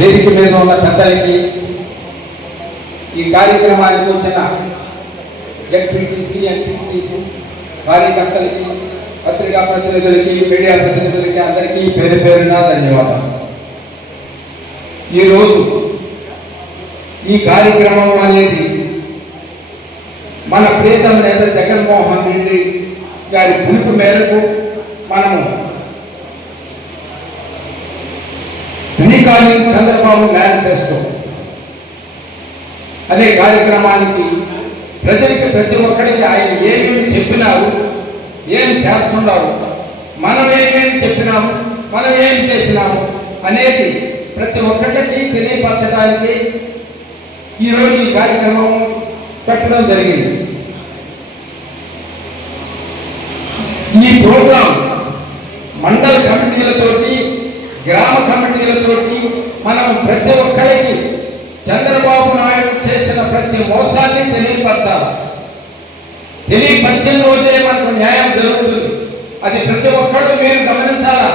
వేదిక మీద ఉన్న పెద్దలకి ఈ కార్యక్రమానికి వచ్చిన జడ్పీటీసీ ఎంపీటీసీ కార్యకర్తలకి పత్రికా ప్రతినిధులకి మీడియా ప్రతినిధులకి అందరికీ పేరు పేరున ధన్యవాదాలు. ఈరోజు ఈ కార్యక్రమం అనేది మన ప్రీతం నేత జగన్మోహన్ రెడ్డి గారి పిలుపు మేరకు మనము కానీ చంద్రబాబు మేనిఫెస్టో. అనే కార్యక్రమానికి ప్రజలకి ప్రతి ఒక్కరికి ఆయన ఏమేమి చెప్పినారు ఏం చేస్తున్నారు మనం ఏమేమి చెప్పినాము మనం ఏం చేసినాము అనేది ప్రతి ఒక్కరికి తెలియపరచడానికి ఈరోజు ఈ కార్యక్రమం పెట్టడం జరిగింది. ఈ ప్రోగ్రాం మండల కమిటీలతోటి గ్రామ కమిటీ కమిటీలతోటి మనం ప్రతి ఒక్కరికి చంద్రబాబు నాయుడు చేసిన ప్రతి మోసాన్ని తెలియపరచాలి. తెలియపరిచిన రోజే మనకు న్యాయం జరుగుతుంది. అది ప్రతి ఒక్కరు మీరు గమనించాలా?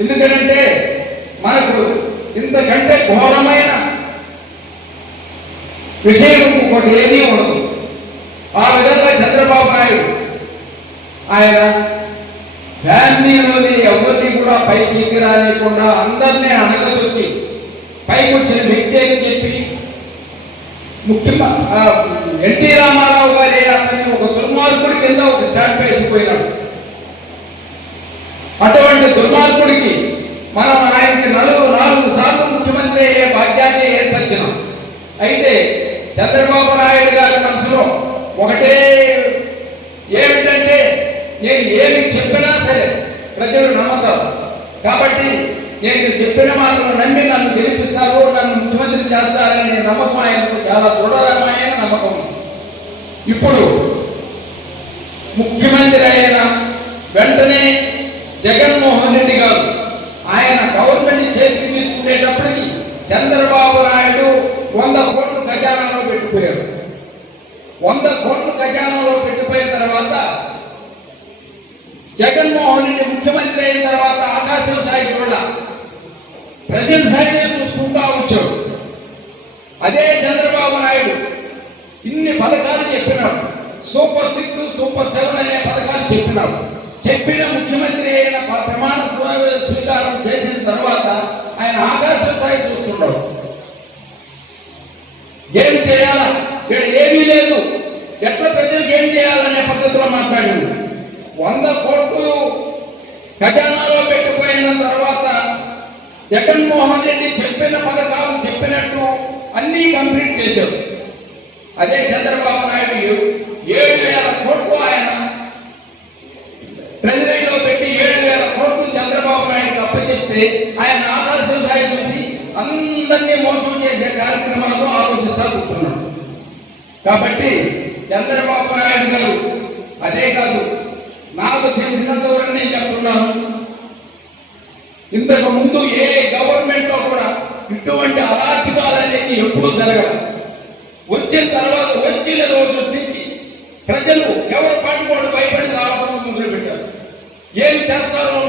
ఎందుకంటే మనకు ఇంతకంటే ఘోరమైన విషయం ఇంకొకటి ఏదీ ఉండదు. ఆ విధంగా చంద్రబాబు నాయుడు ఆయన పైకి ఎక్కి అందరినీ అనగదొక్కి పైకి వచ్చిన వ్యక్తి అని చెప్పి ముఖ్యంగా ఎన్టీ రామారావు గారి అతన్ని ఒక దుర్మార్గుడి కింద ఒక స్టాంప్ వేసిపోయినాడు. అటువంటి దుర్మార్గుడికి మనం ఆయనకి నలుగురు నాలుగు సార్లు ముఖ్యమంత్రి అయ్యే భాగ్యాన్ని ఏర్పరిచినాం. అయితే చంద్రబాబు నాయుడు గారి మనసులో ఒకటే ఏమిటంటే నేను ఏమి చెప్పినా సరే ప్రజలు కాబట్టి నేను చెప్పిన మాటలు నమ్మి నన్ను గెలిపిస్తారు నన్ను ముఖ్యమంత్రి చేస్తారనే నమ్మకం ఆయనకు చాలా దృఢమైన నమ్మకం. ఇప్పుడు ముఖ్యమంత్రి అయిన వెంటనే జగన్మోహన్ రెడ్డి గారు ఆయన గవర్నమెంట్ చేతికి తీసుకునేటప్పటికి చంద్రబాబు నాయుడు వంద కోట్లు ఖజానాలో పెట్టిపోయారు. వంద కోట్లు ఖజానాలో పెట్టిపోయిన తర్వాత జగన్మోహన్ రెడ్డి ముఖ్యమంత్రి అయిన తర్వాత ఆకాశం సాయి కూడా ప్రజల స్థాయిని చూసుకుంటా వచ్చాడు. అదే చంద్రబాబు నాయుడు ఇన్ని పథకాలు చెప్పినాడు. సూపర్ సిక్స్ సూపర్ సెవెన్ అనే పథకాలు చెప్పినాడు. చెప్పిన ముఖ్యమంత్రి అయిన ప్రమాణ స్వీకారం చేసిన తర్వాత ఆయన ఆకాశ స్థాయి చూస్తున్నాడు. వంద కోట్లు ఖజానాలో పెట్టిపోయిన తర్వాత జగన్మోహన్ రెడ్డి చెప్పిన పథకాలు చెప్పినట్టు అన్నీ కంప్లీట్ చేశారు. అదే చంద్రబాబు నాయుడు ఏడు వేల కోట్లు ఆయన ట్రెజరీలో పెట్టి ఏడు వేల కోట్లు చంద్రబాబు నాయుడుకి అప్పచెప్తే ఆయన ఆకాశం స్థాయి చూసి అందరినీ మోసం చేసే కార్యక్రమాలతో ఆలోచిస్తా కూర్చున్నాడు. కాబట్టి చంద్రబాబు నాయుడు గారు అదే కాదు నాకు తెలిసినంత వరకు నేను చెప్తున్నాను. ఇంతకు ముందు ఏ గవర్నమెంట్లో కూడా ఇటువంటి అరాచకాలు అనేది ఎప్పుడూ జరగదు వచ్చిన తర్వాత వచ్చిన రోజు నుంచి ప్రజలు ఎవరు పట్టుకోడు భయపడి రావడం మొదలు పెట్టారు ఏం చేస్తారో